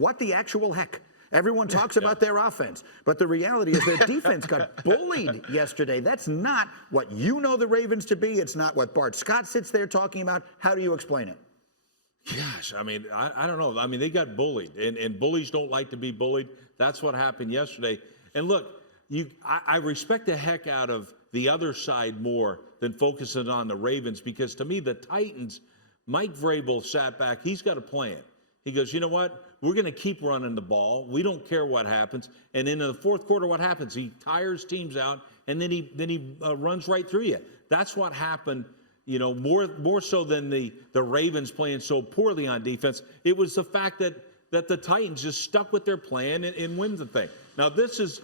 What the actual heck? Everyone talks about their offense, but the reality is their defense got bullied yesterday. That's not what you know the Ravens to be. It's not what Bart Scott sits there talking about. How do you explain it? Gosh, I mean, I don't know. I mean, they got bullied, and bullies don't like to be bullied. That's what happened yesterday. And look, I respect the heck out of the other side more than focusing on the Ravens, because to me, the Titans, Mike Vrabel sat back. He's got a plan. He goes, you know what? We're going to keep running the ball. We don't care what happens. And in the fourth quarter, what happens? He tires teams out, and then he runs right through you. That's what happened. You know, more so than the Ravens playing so poorly on defense. It was the fact that the Titans just stuck with their plan and win the thing. Now, this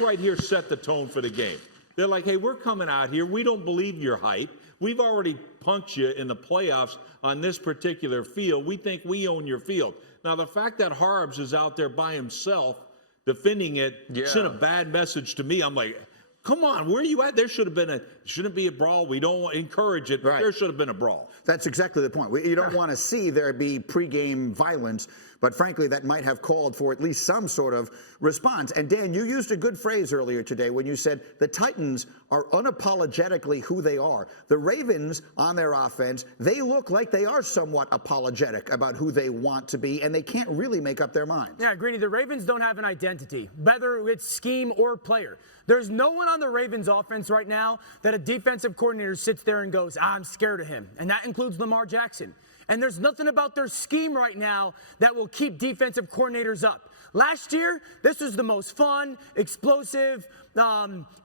right here set the tone for the game. They're like, hey, we're coming out here. We don't believe your hype. We've already punked you in the playoffs on this particular field. We think we own your field. Now, the fact that Harbs is out there by himself defending it sent a bad message to me. I'm like, come on, where are you at? There shouldn't be a brawl. We don't encourage it, but there should have been a brawl. That's exactly the point. You don't want to see there be pregame violence, but frankly, that might have called for at least some sort of response. And Dan, you used a good phrase earlier today when you said the Titans are unapologetically who they are. The Ravens on their offense, they look like they are somewhat apologetic about who they want to be, and they can't really make up their minds. Yeah, Greeny, the Ravens don't have an identity, whether it's scheme or player. There's no one on the Ravens offense right now that a defensive coordinator sits there and goes, I'm scared of him. And that includes Lamar Jackson. And there's nothing about their scheme right now that will keep defensive coordinators up. Last year, this was the most fun, explosive,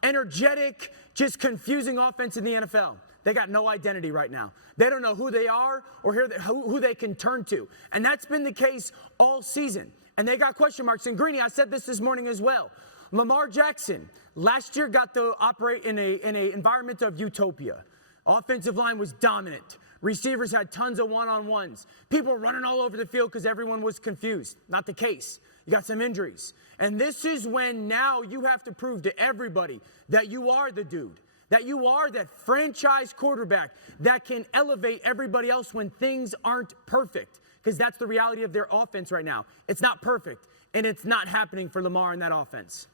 energetic, just confusing offense in the NFL. They got no identity right now. They don't know who they are or who they can turn to. And that's been the case all season. And they got question marks. And Greeny, I said this morning as well. Lamar Jackson last year got to operate in an environment of utopia. Offensive line was dominant. Receivers had tons of one-on-ones. People were running all over the field because everyone was confused. Not the case. You got some injuries. And this is when now you have to prove to everybody that you are the dude, that you are that franchise quarterback that can elevate everybody else when things aren't perfect, because that's the reality of their offense right now. It's not perfect, and it's not happening for Lamar in that offense.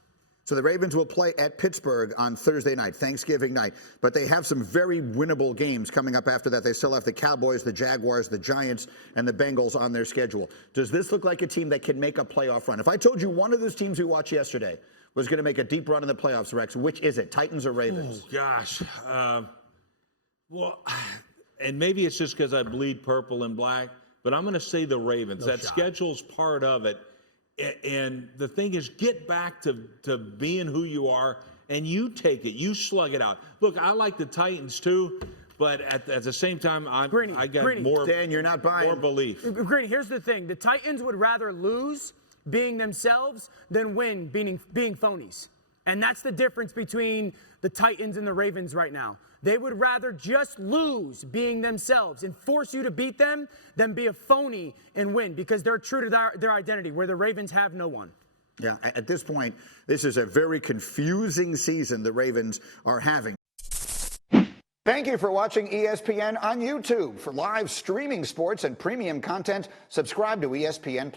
So the Ravens will play at Pittsburgh on Thursday night, Thanksgiving night. But they have some very winnable games coming up after that. They still have the Cowboys, the Jaguars, the Giants, and the Bengals on their schedule. Does this look like a team that can make a playoff run? If I told you one of those teams we watched yesterday was going to make a deep run in the playoffs, Rex, which is it, Titans or Ravens? Oh, gosh. Well, and maybe it's just because I bleed purple and black, but I'm going to say the Ravens. That schedule's part of it. And the thing is, get back to being who you are, and you take it. You slug it out. Look, I like the Titans too, but at the same time, I got more. Dan, you're not buying. More belief. Greeny, here's the thing: the Titans would rather lose being themselves than win being phonies, and that's the difference between the Titans and the Ravens right now. They would rather just lose being themselves and force you to beat them than be a phony and win, because they're true to their identity, where the Ravens have no one. Yeah, at this point, this is a very confusing season the Ravens are having. Thank you for watching ESPN on YouTube. For live streaming sports and premium content, subscribe to ESPN+.